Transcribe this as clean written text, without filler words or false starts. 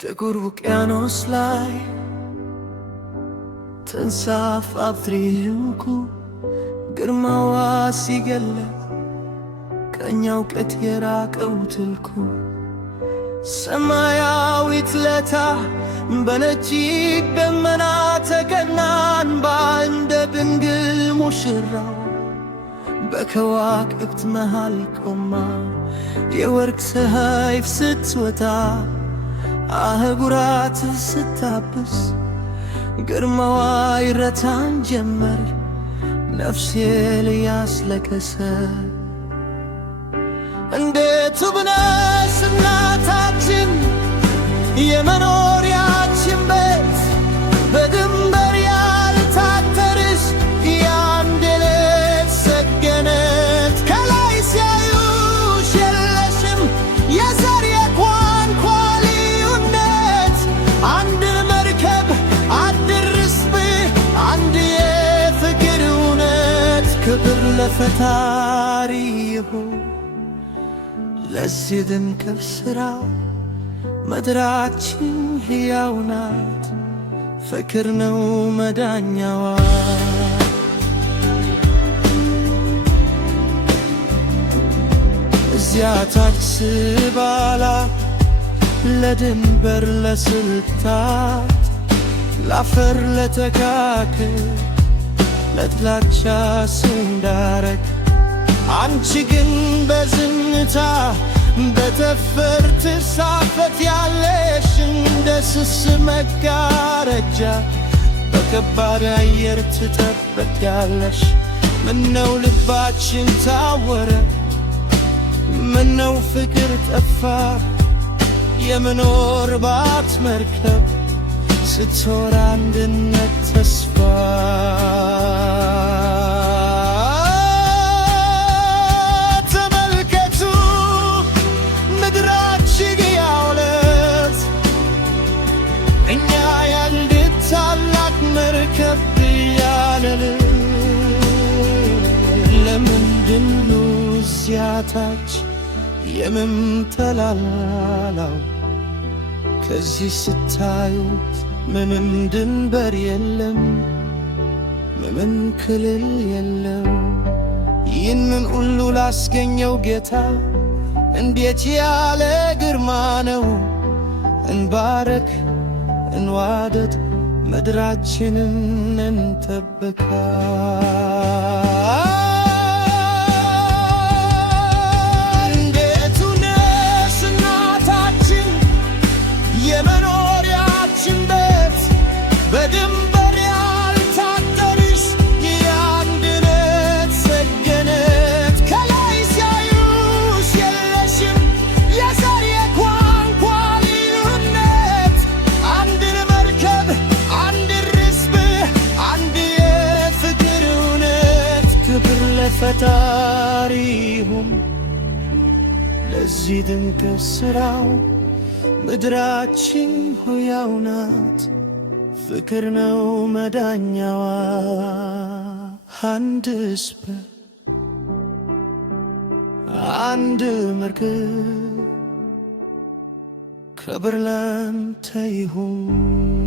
ጥቁር ውቅያኖስ ላይ ተንሳፋፊ ዕንቁ ግርማዋ ሲገለጥ ቀኝ እውቀት የራቀው ትልኩ ሰማያዊት ለታ በነጭ ደመና ተከናን እንደ ድንግል ሙሽራው በከዋክብት መሃል ቆማ የወርቅ ሰይፍ ስትወጣ አህጉራት ስታብስ ግርማዋ ይረታን ጀመር ነፍሴ ሊያስለቀሰ እንዴት ውብ ነሽ እናታችን የመኖሪያችን ቤት በድንበር ያልታጠርሽ የአንድ ሌት ሰገነት ከላይ ሲያዩሽ የለሽም የዘር የቋንቋ ልዩነት አንድ መርከብ አንድ ርስብ አንድ የፍቅር እውነት ክብር ለፈጣሪ ይሁን ለዚህ ድንቅ ሥራ ምድራችን ሕያው ናት ፍቅር ነው መዳኛዋ እዚያ ታች ስባላ ለድንበር ለስልጣት ላፈር ለተካክል ለጥላቻ ስንዳረግ አንቺ ግን በዝምታ በተፈር ትሳፈት ያለሽ እንደ ስስ መጋረጃ በከባድ አየር ትጠበቅ ያለሽ ምነው ልባችን ታወረ ምነው ፍቅር ጠፋ የመኖር ባት መርከብ ስትዞር አንድነት ተስፋ መርከብ ያለል ለምንድነው እዚያ ታች የምንጠላላው ከዚህ ስታዩት ምንም ድንበር የለም ምንም ክልል የለም ይህንን ሁሉ ላስገኘው ጌታ እንዴት ያለ ግርማ ነው እንባረክ እንዋደድ ምድራችንን እንጠብቃ እንዴት ነሽ እናታችን የመኖሪያችን ቤት በድንበር ያልታጠርሽ የአንድነት ሰገነት ከላይ ሲያዩሽ የለሽም የዘር የቋንቋ ልዩነት አንድ መርከብ ክብር ለፈጣሪ ይሁን ለዚህ ድንቅ ሥራው ምድራችን ሕያው ናት ፍቅር ነው መዳኛዋ አንድ ሕዝብ አንድ መርከብ ክብር ላንተ ይሁን